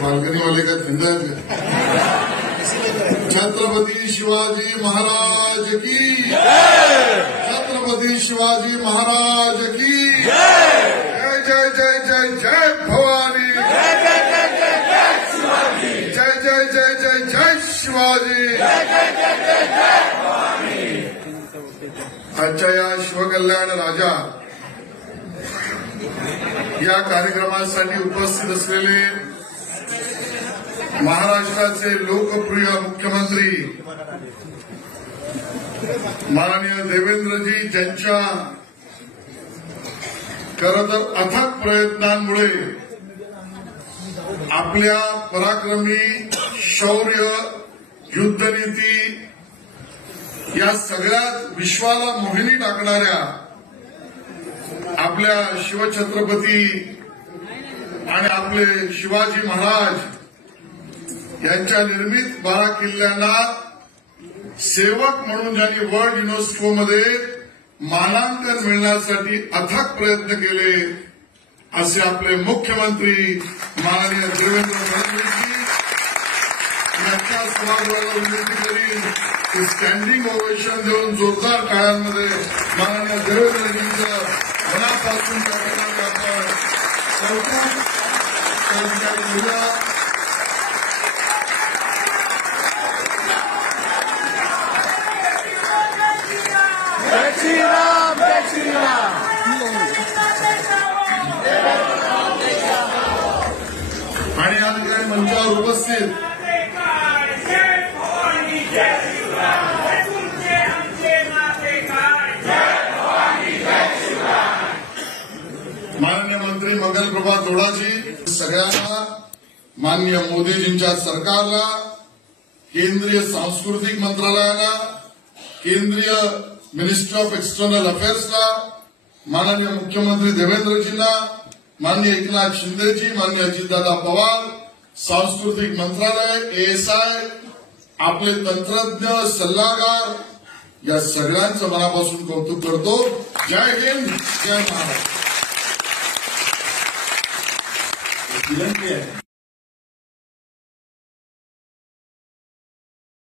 बाल्कनीवाले का धंदा छत्रपती शिवाजी महाराज की छत्रपती शिवाजी महाराज की जय जय जय जय जय भवानी जय जय जय जय जय शिवाजी जय जय जय जय जय शिवाजी जय जय जय जय जय भवानी। आजच्या या शिवकल्याण राजा या कार्यक्रमासाठी उपस्थित असलेले महाराष्ट्राचे लोकप्रिय मुख्यमंत्री माननीय देवेंद्रजी ज्यांच्या खरं तर अथक प्रयत्नांमुळे आपल्या पराक्रमी शौर्य युद्धनीती या सगळ्यात विश्वाला मोहिनी टाकणाऱ्या आपल्या शिवछत्रपती आणि आपले शिवाजी महाराज यांच्या निर्मित 12 किल्ल्यांना सेवक म्हणून ज्यांनी वर्ल्ड युनेस्कोमध्ये मानांकन मिळण्यासाठी अथक प्रयत्न केले असे आपले मुख्यमंत्री माननीय देवेंद्र फडणवीसजी यांच्या सभागृहाला विनंती करीन स्टँडिंग ओवेशन देऊन जोरदार टाळ्यांमध्ये माननीय देवेंद्रजींचं मनापासून त्या ठिकाणी आपण कौतुक करूया। आणि आज काही मंचावर उपस्थित माननीय मंत्री मंगलप्रभा तोडाजी सगळ्यांना माननीय मोदीजींच्या सरकारला केंद्रीय सांस्कृतिक मंत्रालयाला केंद्रीय मिनिस्ट्री ऑफ एक्सटर्नल अफेअर्सला माननीय मुख्यमंत्री देवेंद्रजींना माननीय एकनाथ शिंदेजी माननीय अजितदादा पवार सांस्कृतिक मंत्रालय एएसआय आपले तंत्रज्ञ सल्लागार या सगळ्यांचं मनापासून कौतुक करतो। जय हिंद जय महाराष्ट्र।